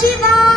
Chiba!